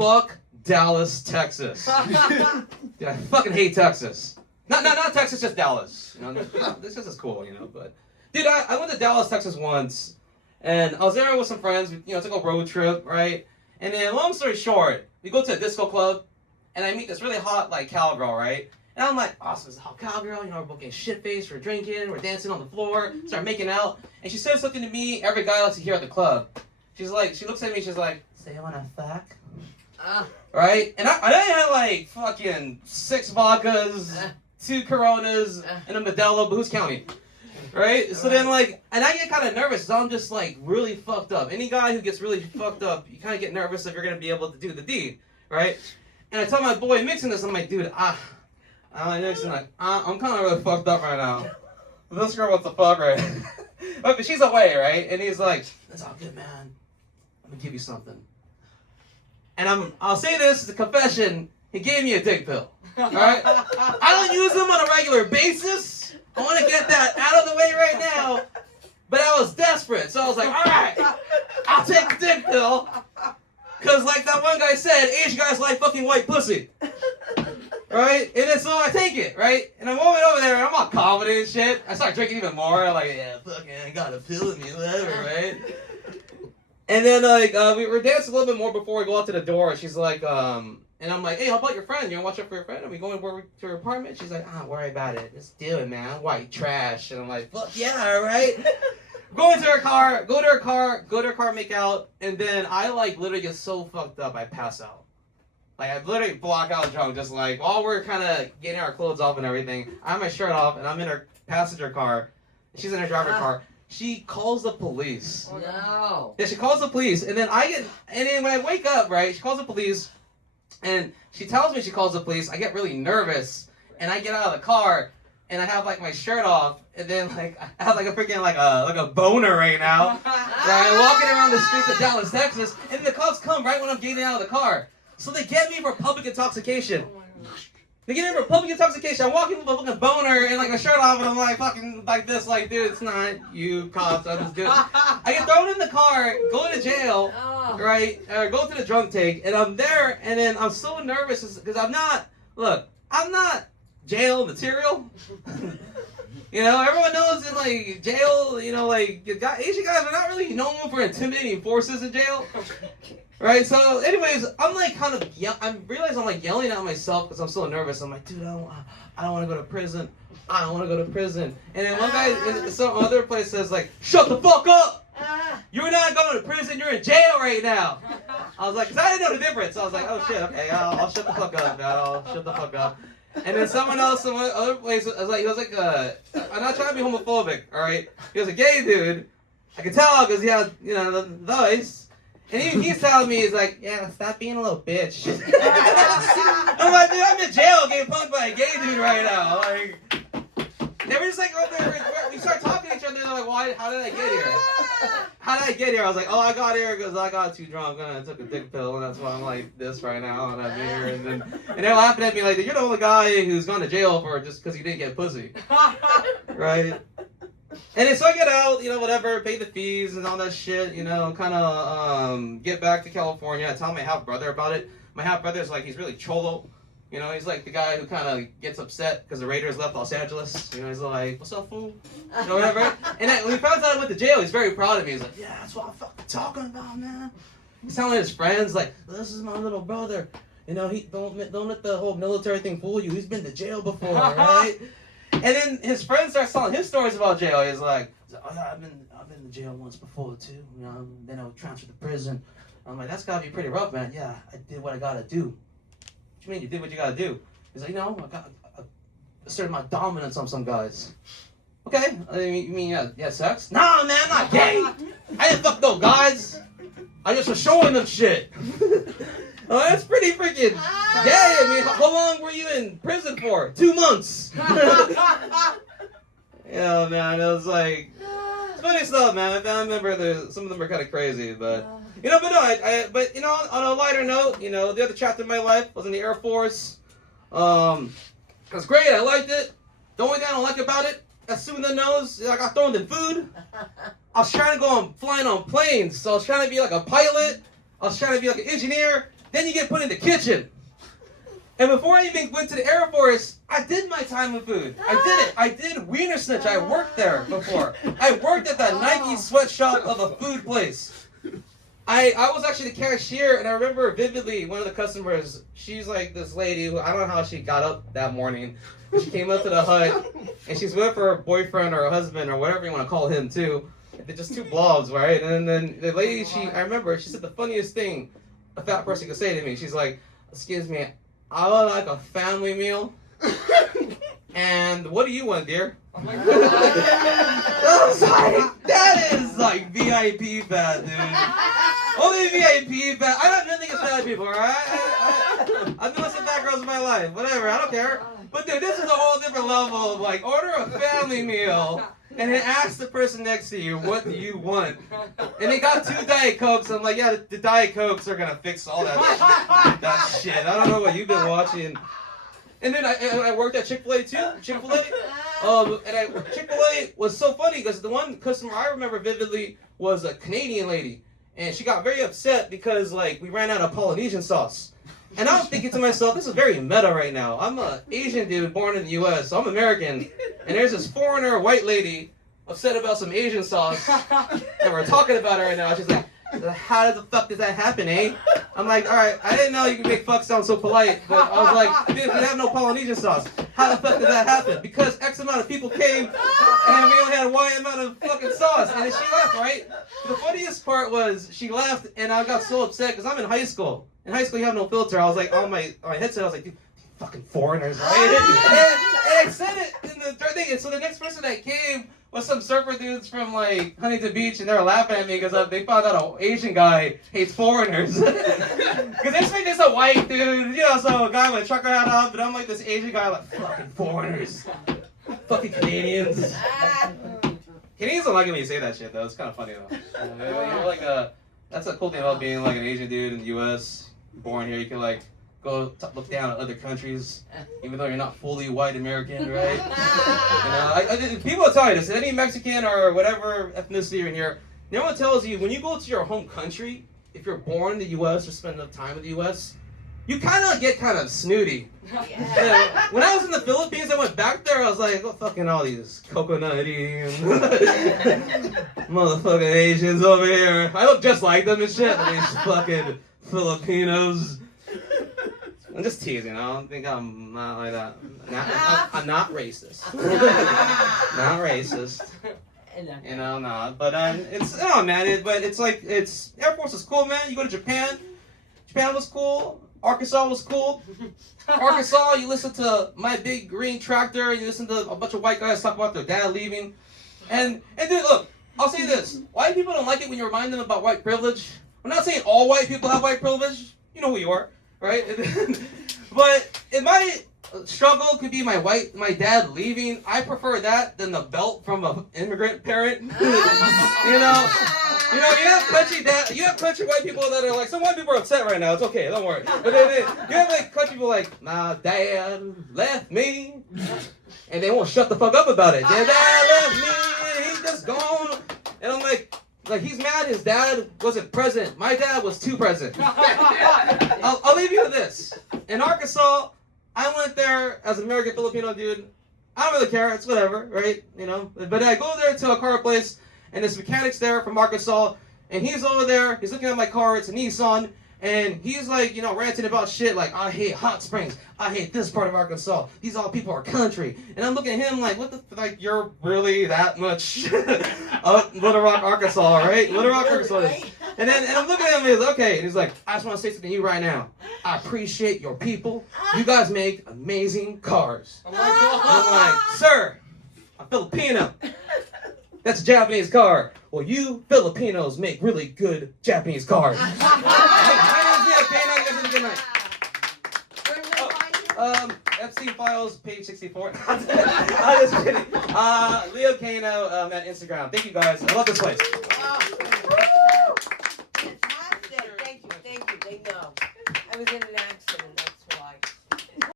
fuck Dallas, Texas. Dude, I fucking hate Texas. Not Texas, just Dallas. You know, this is cool, you know. But dude, I went to Dallas, Texas once, and I was there with some friends. You know, took a road trip, right? And then, long story short, we go to a disco club, and I meet this really hot like cowgirl, right? And I'm like, awesome, this is a hot cowgirl. You know, we're both getting shit faced, we're drinking, we're dancing on the floor, start making out. And she says something to me every guy likes to hear at the club. She's like, she looks at me, she's like, "So you wanna fuck?" Right? And I had like fucking 6 vodkas, 2 Coronas, and a Modelo, but who's counting? Right? So then like, and I get kind of nervous because I'm just like really fucked up. Any guy who gets really fucked up, you kind of get nervous if you're going to be able to do the deed. Right? And I tell my boy mixing this, I'm like, dude, I'm kind of really fucked up right now. This girl wants to fuck right now. But she's away, right? And he's like, "That's all good, man. I'm gonna give you something." And I'll say this as a confession, he gave me a dick pill. Alright? I don't use them on a regular basis. I want to get that out of the way right now. But I was desperate, so I was like, alright, I'll take the dick pill. Cause like that one guy said, Asian guys like fucking white pussy. Right? And then so I take it, right? And I'm walking over there and I'm all confident and shit. I start drinking even more, like, yeah, fucking I got a pill in me, whatever, right? And then like we were dancing a little bit more before we go out to the door. She's like, and I'm like, "Hey, how about your friend? You wanna watch out for your friend? Are we going to her apartment?" She's like, "Don't worry about it. Just do it, man. White trash." And I'm like, "Fuck yeah, right?" Go to her car, make out, and then I like literally get so fucked up I pass out. Like I literally block out drunk, just like while we're kind of getting our clothes off and everything. I have my shirt off and I'm in her passenger car. She's in her driver's car. She calls the police. Oh no. Yeah, she calls the police, and then when I wake up, right, she calls the police, and she tells me she calls the police. I get really nervous, and I get out of the car, and I have like my shirt off, and then like I have like a freaking like a boner right now. Right, walking around the streets of Dallas, Texas, and the cops come right when I'm getting out of the car. So they get me for public intoxication. They get me for public intoxication. I'm walking with a fucking boner and like a shirt off, and I'm like fucking like this, like, dude, it's not you cops. I'm just doing. I get thrown in the car, go to jail, right? Or go to the drunk take, and I'm there, and then I'm so nervous because I'm not jail material. You know, everyone knows in like jail, you know, like Asian guys are not really known for intimidating forces in jail. Right, so anyways, I'm like kind of, I realize I'm like yelling at myself because I'm so nervous. I'm like, dude, I don't want to go to prison. I don't want to go to prison. And then one guy in some other place says like, "Shut the fuck up! You're not going to prison, you're in jail right now." I was like, because I didn't know the difference. So I was like, oh shit, okay, I'll shut the fuck up, man. I'll shut the fuck up. And then someone else, some other place, he was like, I'm not trying to be homophobic, all right? He was a gay dude. I could tell because he had, you know, the voice. And he's telling me, he's like, "Yeah, stop being a little bitch." I'm like, dude, I'm in jail getting punked by a gay dude right now. Like, they were just like, we start talking to each other. They're like, "Why? How did I get here? How did I get here?" I was like, "Oh, I got here because I got too drunk and I took a dick pill, and that's why I'm like this right now, and I'm here." And they're laughing at me like, "You're the only guy who's gone to jail for just because he didn't get pussy, right?" And then so I get out, you know, whatever, pay the fees and all that shit, you know, kind of get back to California. I tell my half-brother about it. My half-brother's like, he's really cholo. You know, he's like the guy who kind of gets upset because the Raiders left Los Angeles. You know, he's like, "What's up, fool?" You know, whatever. And then when he finds out I went to jail, he's very proud of me. He's like, "Yeah, that's what I'm fucking talking about, man." He's telling his friends, like, "This is my little brother. You know, he don't let the whole military thing fool you. He's been to jail before, right?" And then his friend starts telling his stories about jail. He's like, "Oh yeah, I've been to jail once before too. You know, then I was transferred to prison." I'm like, "That's gotta be pretty rough, man." "Yeah, I did what I gotta do." "What you mean you did what you gotta do?" He's like, "No, I asserted my dominance on some guys." "Okay, you mean you had sex?" "Nah, man, I'm not gay. I didn't fuck no guys. I just was showing them shit." Oh, that's pretty freaking gay. I mean, how long were you in prison for? 2 months. Yeah, man, it was like, it's funny stuff, man. I remember some of them are kind of crazy, but, you know, but you know, on a lighter note, you know, the other chapter of my life was in the Air Force. It was great, I liked it. The only thing I don't like about it, as soon as the nose, I got thrown in food. I was trying to flying on planes, so I was trying to be like a pilot. I was trying to be like an engineer. Then you get put in the kitchen. And before I even went to the Air Force, I did my time with food. I did it. I did Wiener Snitch. I worked there before. I worked at that Nike sweatshop of a food place. I was actually the cashier, and I remember vividly one of the customers, she's like this lady who, I don't know how she got up that morning. She came up to the hut, and she's with her boyfriend or her husband or whatever you want to call him too. They're just two blobs, right? And then the lady, I remember, she said the funniest thing a fat person could say to me. She's like, excuse me, I would like a family meal. And what do you want, dear? Oh my God. I was like, that is like VIP fat, dude. Only VIP fat. I got nothing against fat people, alright? I've been with some fat girls in my life. Whatever, I don't care. But dude, this is a whole different level of like, order a family meal and then ask the person next to you, what do you want? And they got 2 Diet Cokes. I'm like, yeah, the Diet Cokes are gonna fix all that shit. I don't know what you've been watching. And then I worked at Chick-fil-A too. Chick-fil-A was so funny because the one customer I remember vividly was a Canadian lady, and she got very upset because like we ran out of Polynesian sauce. And I was thinking to myself, this is very meta right now. I'm an Asian dude born in the U.S., so I'm American, and there's this foreigner white lady upset about some Asian sauce, and we're talking about it right now. She's like, how the fuck does that happen, eh? I'm like, all right, I didn't know you could make fuck sound so polite, but I was like, dude, we have no Polynesian sauce. How the fuck did that happen? Because X amount of people came, and we only had Y amount of fucking sauce, and then she left, right? The funniest part was she left, and I got so upset because I'm in high school. In high school, you have no filter. I was like, on my headset, I was like, dude, fucking foreigners, right? And I said it in the third thing, and so the next person that came was some surfer dudes from like Huntington Beach, and they were laughing at me because they found out an Asian guy hates foreigners. Because they think it's a white dude, you know, so a guy with a trucker hat on, but I'm like this Asian guy like, fucking foreigners. Fucking Canadians. Canadians don't like it when you say that shit though, it's kind of funny though. You're like that's a cool thing about being like an Asian dude in the US, born here, you can like go look down at other countries, even though you're not fully white American, right? You know, people will tell you this. Any Mexican or whatever ethnicity you're in here, no one tells you when you go to your home country, if you're born in the U.S. or spend enough time in the U.S., you kind of get kind of snooty. Yeah. When I was in the Philippines, I went back there. I was like, oh, fucking all these coconut eating motherfucking Asians over here. I look just like them and shit. These fucking Filipinos. I'm just teasing. I don't think I'm not like that. I'm not racist. Not racist. You know, no. But it's man. But it's like Air Force is cool, man. You go to Japan. Japan was cool. Arkansas was cool. Arkansas, you listen to My Big Green Tractor. You listen to a bunch of white guys talk about their dad leaving. And dude, look. I'll say this. White people don't like it when you remind them about white privilege. I'm not saying all white people have white privilege. You know who you are. Right? But in my struggle could be my dad leaving. I prefer that than the belt from an immigrant parent. You have country white people that are like, some white people are upset right now. It's okay, don't worry. But then you have like country people like, my dad left me, and they won't shut the fuck up about it. Their dad left me, and he's just gone. And I'm like he's mad his dad wasn't present. My dad was too present. I'll leave you with this. In Arkansas, I went there as an American Filipino dude. I don't really care. It's whatever, right? You know. But I go there to a car place, and this mechanic's there from Arkansas, and he's over there. He's looking at my car. It's a Nissan. And he's like, ranting about shit like, I hate Hot Springs. I hate this part of Arkansas. These all people are country. And I'm looking at him like, what the, like, you're really that much Little Rock, Arkansas, right? Little Rock, Arkansas. And I'm looking at him and he's like, okay. And he's like, I just want to say something to you right now. I appreciate your people. You guys make amazing cars. Oh my God. And I'm like, sir, I'm Filipino. That's a Japanese car. Well, you Filipinos make really good Japanese cars. FC Files, page 64. I'm just kidding. Leo Kayno at Instagram. Thank you guys. I love this place.